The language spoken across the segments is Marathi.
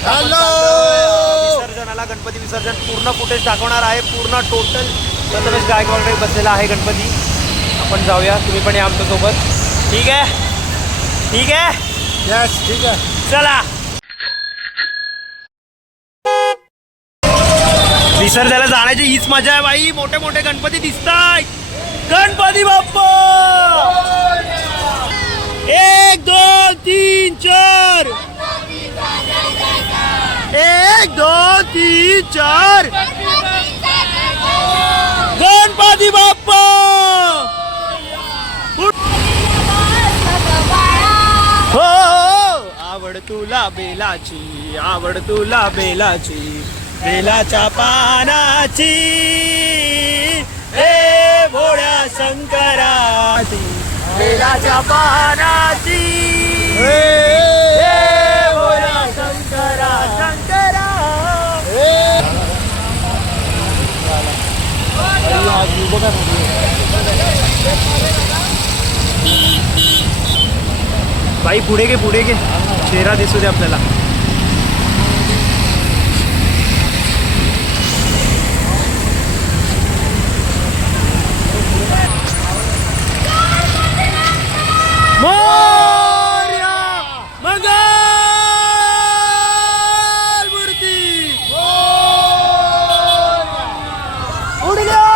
आता आपण विसर्जनाला, गणपती विसर्जन पूर्ण फुटेज दाखवणार आहे. पूर्ण टोटल प्रथमेश गायकवाड बसलेला आहे गणपती. आपण जाऊया, तुम्ही पण या आमच्या सोबत. ठीक आहे, ठीक आहे, यस ठीक आहे, चला. विसर्जनाला जाण्याची हीच मजा आहे बाई. मोठे मोठे गणपती दिसताय. गणपती बाप्पा 1 2 3 4. 1 2 3 4. गणपती बाप्पा. हो, आवड तुला बेलाची, आवड तुला बेलाची, बेलाच्या पानाची, हे भोळ्या शंकराची, बेलाच्या पानाची, हे भोळ्या शंकरा शंकरा. बाई पुढे घे, पुढे घे, चेहरा दिसू दे आपल्याला. मोरया मंगल मूर्ती पुढल्या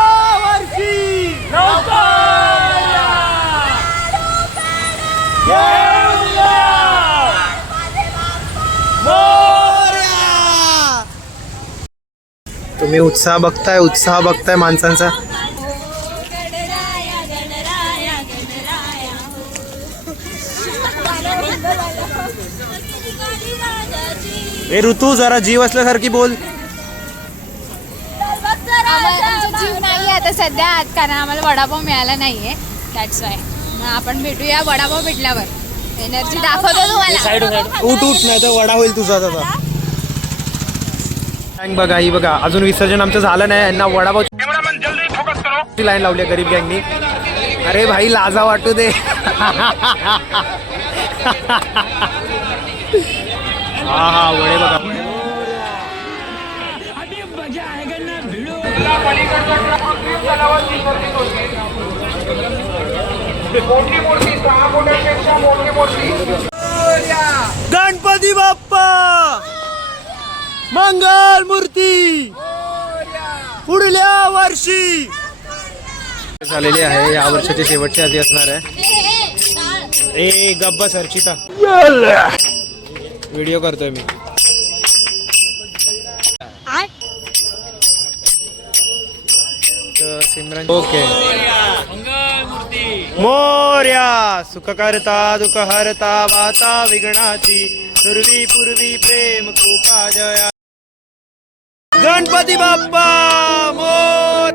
वर्षी तुम्ही उत्साह बघताय माणसांचा. ए ऋतू, जरा जीव असल्यासारखी बोल. जीव नाही आता सध्या आत, कारण आम्हाला वडापाव मिळाला नाहीये. दॅट्स वाय आपण भेटूया वडापाव भेटल्यावर. एनर्जी दाखवतो तुम्हाला. उठ नाही तर वडा होईल तुझा. आता बघा, ही बघा, अजून विसर्जन आमचं झालं नाही. यांना वडापावची लाईन लावली गरीब गँगनी. अरे भाई लाजा वाटू दे. हा हा, वडे बघा. गणपती बाप्पा मंगल मूर्ती पुढल्या वर्षी. झालेली आहे या वर्षाची शेवटची आधी असणार आहे. ए गब्बा सरचिता, व्हिडिओ करतोय मी. सिमरन ओके. मोर्या सुख करता दुःख हरता वाता विघ्नाची, पूर्वी पूर्वी प्रेम कृपा जया. गणपती बाप्पा मोर.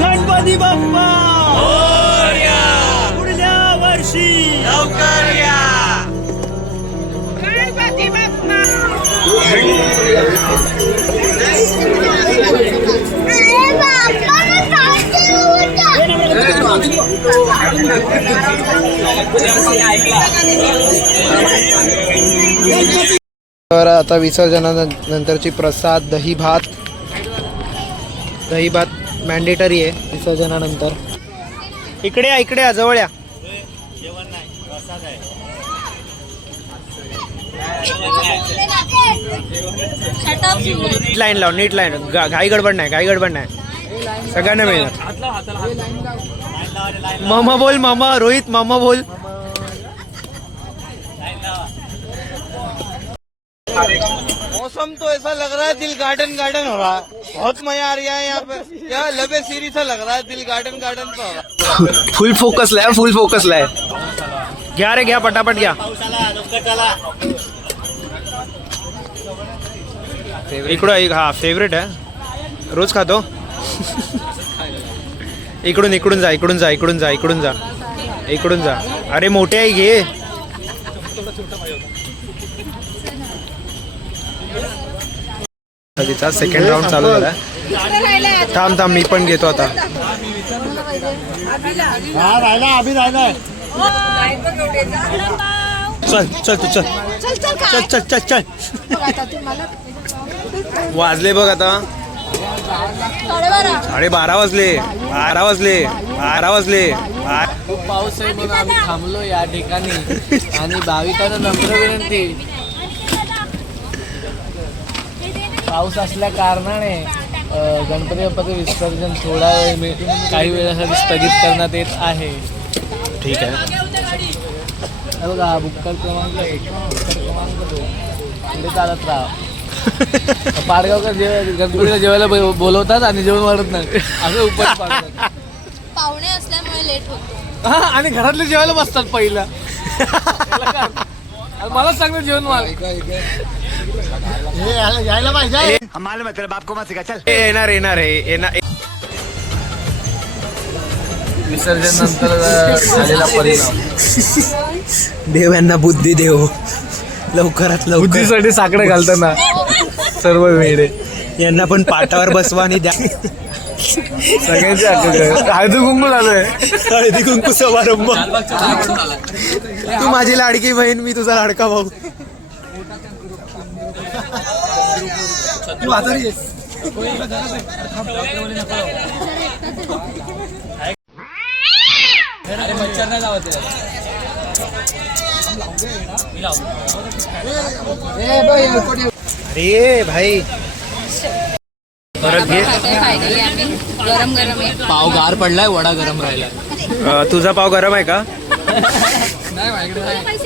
गणपती बाप्पा पुढल्या वर्षी लवकर या. गणपती बाप्पा. तर आता विसर्जनानंतरची प्रसाद दही भात मॅन्डेटरी आहे विसर्जनानंतर. इकडे या जवळ या. लाईन लाव, नीट लाईन, घाई गडबड नाही, सगळ्यांना मिळणार. मामा बोल, मामा रोहित, मामा बोल. मौसम तो ऐसा लग रहा है दिल गार्डन गार्डन हो रहा है, बहुत मजा आ रहा है यहाँ पे। यहाँ लबे सीरी सा लग रहा है, दिल गार्डन गार्डन सा हो रहा है। फुल फोकसला फुल फोकसला घ्या रे घ्या पटापट घ्या. इकडं एक हा फेवरेट आहे, रोज खातो. इकडून इकडून जा इकडून जा इकडून जा इकडून जा इकडून जा. अरे मोठे आहे घे. तिचा सेकंड राऊंड चालू झाला. थांब थांब मी पण घेतो आता. चल चल तू चल चल चल चल चल. वाजले बघ आता 12:30 वाजले 12 वाजले 12 वाजले. खूप पाऊस आहे म्हणून आम्ही थांबलो या ठिकाणी आणि भाविकांना नम्र विनंती, पाऊस असल्या कारणाने गणपती बाप्पाचं विसर्जन थोडा वेळ काही वेळासाठी स्थगित करण्यात येत आहे. ठीक आहे. हे बघा बुक्कर क्रमांक 1, बुक्कर क्रमांक 2 पुढे चालत राहा. पाडगावकर गणपतीला जेवायला बोलवतात आणि जेवण वाढत नाही असं उपाय पाडतात. पाहुणे असल्यामुळे लेट होतो. हा आणि घरातले जेवायला बसतात पहिला. मला सांगतात जेवण वाढ. यायला पाहिजे. येणार येणार आहे येणार. विसर्जन नंतर झालेला परिणाम. देव यांना बुद्धी देव लवकरात लवकर. बुद्धीसाठी साकडे घालताना सर्व वेळे यांना पण पाटावर बसवा आणि द्या. सगळ्यांची हळदी कुंकू झालोय. हळदी कुंकू समारंभ. तू माझी लाडकी बहीण, मी तुझा लाडका भाऊ. अरे भाई परत घे. फायनली आम्ही गरम गरम आहे. पाव गार पडलाय, वडा गरम राहिला. तुझा पाव गरम आहे का? नाही माझ्याकडे नाही.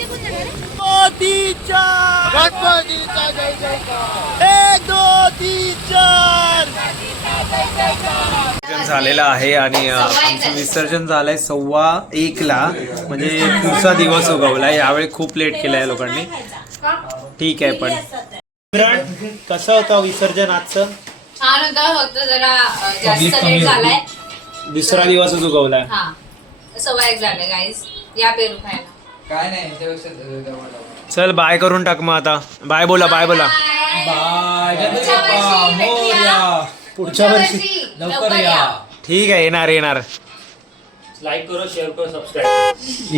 झालेलं आहे आणि आमचं विसर्जन झालंय 1:15 म्हणजे पुढचा दिवस उगवला. यावेळी खूप लेट केलं आहे लोकांनी. ठीक आहे. पण कसं होतं विसर्जन आजचं? छान होता, फक्त जरा जास्त लेट झालाय. दुसरा दिवसच उगवलाय. हा 1:15 झालं गाईज. या पेरू खायला. काय नाही. चल बाय करून टाक मग आता. बाय बोला बाय बोला. पुढच्या वर्षी लवकर या. ठीक आहे. येणार येणार. लाईक करो, शेअर करो, सबस्क्राईब.